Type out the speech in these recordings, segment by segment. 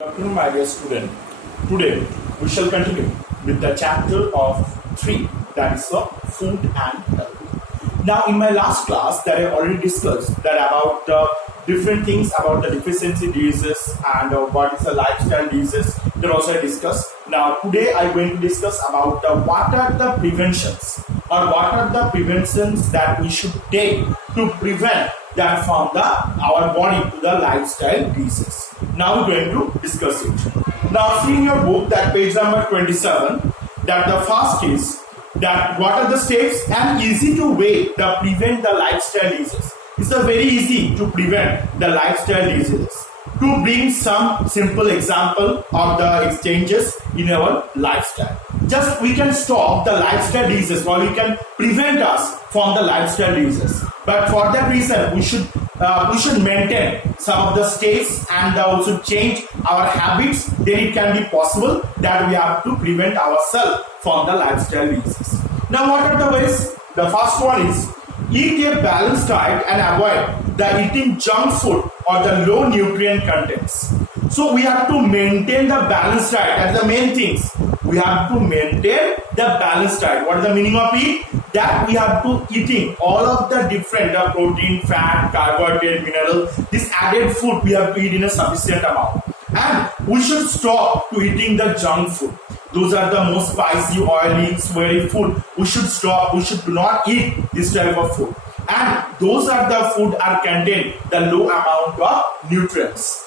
Good afternoon, my dear student. Today we shall continue with the chapter of 3, that is the food and health. Now, in my last class, that I already discussed that about different things about the deficiency diseases and what is the lifestyle diseases. That also I discussed. Now, today I am going to discuss about what are the preventions or what are the preventions that we should take to prevent that from our body to the lifestyle diseases. Now we're going to discuss it. Now see in your book that page number 27 that the first is that what are the steps and easy to way to prevent the lifestyle diseases. It's a very easy to prevent the lifestyle diseases. To bring some simple example of the exchanges in our lifestyle. Just we can stop the lifestyle diseases or we can prevent us from the lifestyle diseases. But for that reason, we should maintain some of the steps and also change our habits. Then it can be possible that we have to prevent ourselves from the lifestyle diseases. Now, what are the ways? The first one is eat a balanced diet and avoid the eating junk food or the low nutrient contents. So we have to maintain the balanced diet. That's the main things. We have to maintain the balanced diet. What is the meaning of it? That we have to eating all of the different protein, fat, carbohydrate, mineral. This added food we have to eat in a sufficient amount. And we should stop to eating the junk food. Those are the most spicy, oily, sweary food. We should stop. We should not eat this type of food. And those are the food are contain the low amount of nutrients.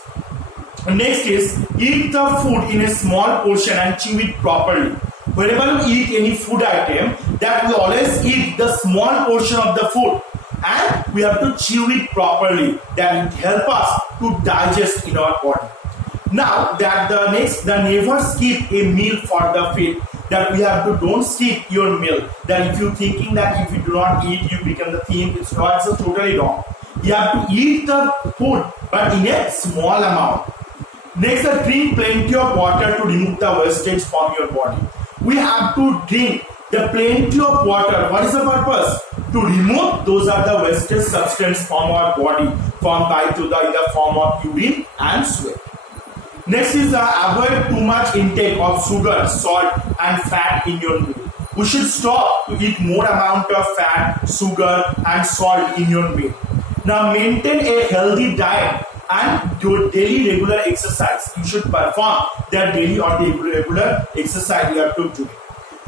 Next is eat the food in a small portion and chew it properly. Whenever we eat any food item, that we always eat the small portion of the food and we have to chew it properly. That will help us to digest in our body. Now that the never skip a meal for the fit. That we have to don't skip your meal. That if you thinking that if you do not eat you become the thin, it's not. It's totally wrong. You have to eat the food but in a small amount. Next, drink plenty of water to remove the wastage from your body. We have to drink the plenty of water. What is the purpose? To remove those are the wastage substance from our body formed by in the form of urine and sweat. Next is avoid too much intake of sugar, salt and fat in your meal. We should stop to eat more amount of fat, sugar and salt in your meal. Now maintain a healthy diet and your daily regular exercise. You should perform that daily or regular exercise you have to do.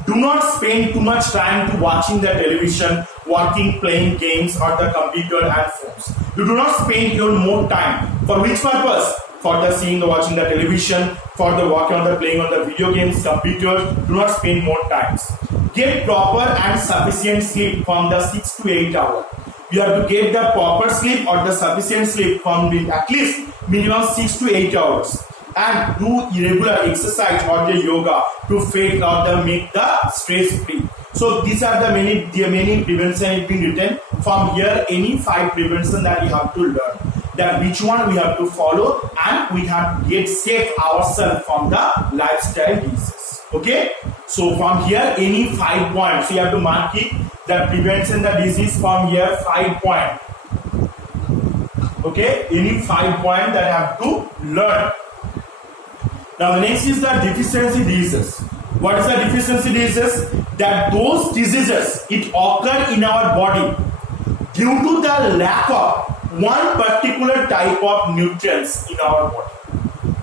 Do not spend too much time to watching the television, working, playing games or the computer and phones. You do not spend your more time. For which purpose? For the seeing, the watching the television, for the working on the playing on the video games, computers. Do not spend more times. Get proper and sufficient sleep from the 6 to 8 hours. You have to get the proper sleep or the sufficient sleep from at least minimum 6 to 8 hours. And do irregular exercise or the yoga to fake or the make the stress free. So these are the many prevention is being written. From here, any 5 prevention that we have to learn. That which one we have to follow and we have to get safe ourselves from the lifestyle diseases. Okay. So from here, any 5 points. So you have to mark it. That prevention the disease from here 5 point. Okay. Any 5 point that I have to learn. Now the next is the deficiency diseases. What is the deficiency diseases? That those diseases it occur in our body due to the lack of one particular type of nutrients in our body.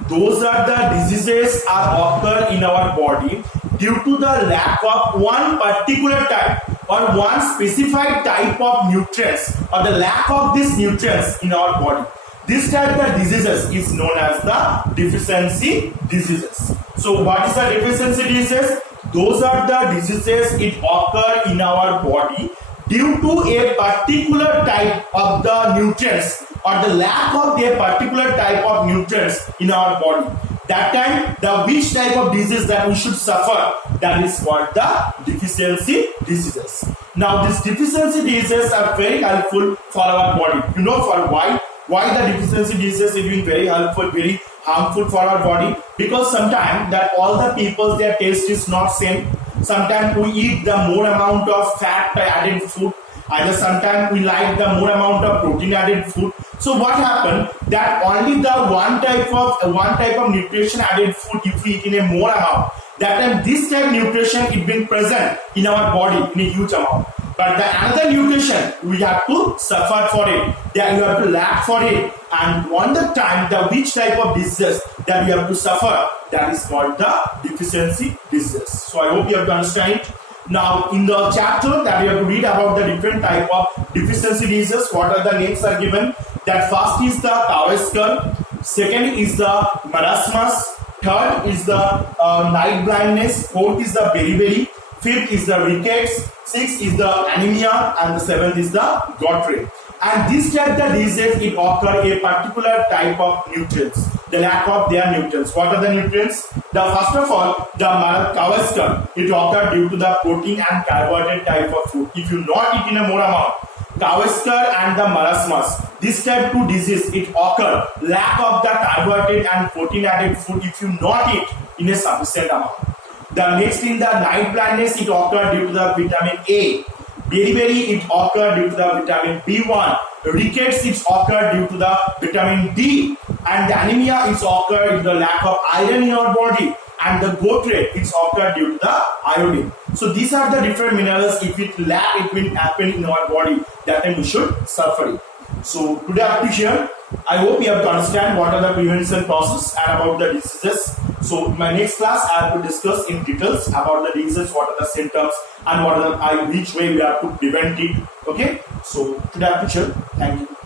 Those are the diseases are occur in our body due to the lack of one particular type or one specified type of nutrients or the lack of these nutrients in our body. This type of diseases is known as the deficiency diseases. So what is the deficiency diseases? Those are the diseases it occur in our body due to a particular type of the nutrients or the lack of a particular type of nutrients in our body. That time, the which type of disease that we should suffer, that is called the deficiency diseases. Now, these deficiency diseases are very helpful for our body. You know for why? Why the deficiency diseases is being very helpful, very harmful for our body? Because sometimes that all the people their taste is not same. Sometimes we eat the more amount of fat added food. Either sometimes we like the more amount of protein added food. So what happened that only the one type of nutrition added food if we eat in a more amount, that time this type nutrition it been present in our body in a huge amount. But the another nutrition we have to suffer for it, that you have to lack for it, and on the time the which type of disease that we have to suffer, that is called the deficiency disease. So I hope you have to understand it. Now in the chapter that we have to read about the different type of deficiency diseases, what are the names are given. That first is the Kawasaki, second is the marasmus, third is the night blindness, fourth is the beriberi, fifth is the rickets, sixth is the anemia, and the seventh is the Gautre. And this type of disease it occur a particular type of nutrients, the lack of their nutrients. What are the nutrients? The first of all, the Kawasaki, it occur due to the protein and carbohydrate type of food. If you not eat in a more amount, Kawasaki and the marasmus, this type 2 disease it occur lack of the carbohydrate and protein added food if you not eat in a sufficient amount. The next in the night blindness it occur due to the vitamin A. Beriberi it occur due to the vitamin B1. Rickets it occur due to the vitamin D. And the anemia is occur due to the lack of iron in your body. And the Gautre it's occur due to the iodine. So these are the different minerals. If it lack, it will happen in our body. That time we should suffer it. So today up to here, I hope you have to understand what are the prevention process and about the diseases. So in my next class, I have to discuss in details about the diseases, what are the symptoms, and what are the which way we have to prevent it. Okay. So today up to here. Thank you.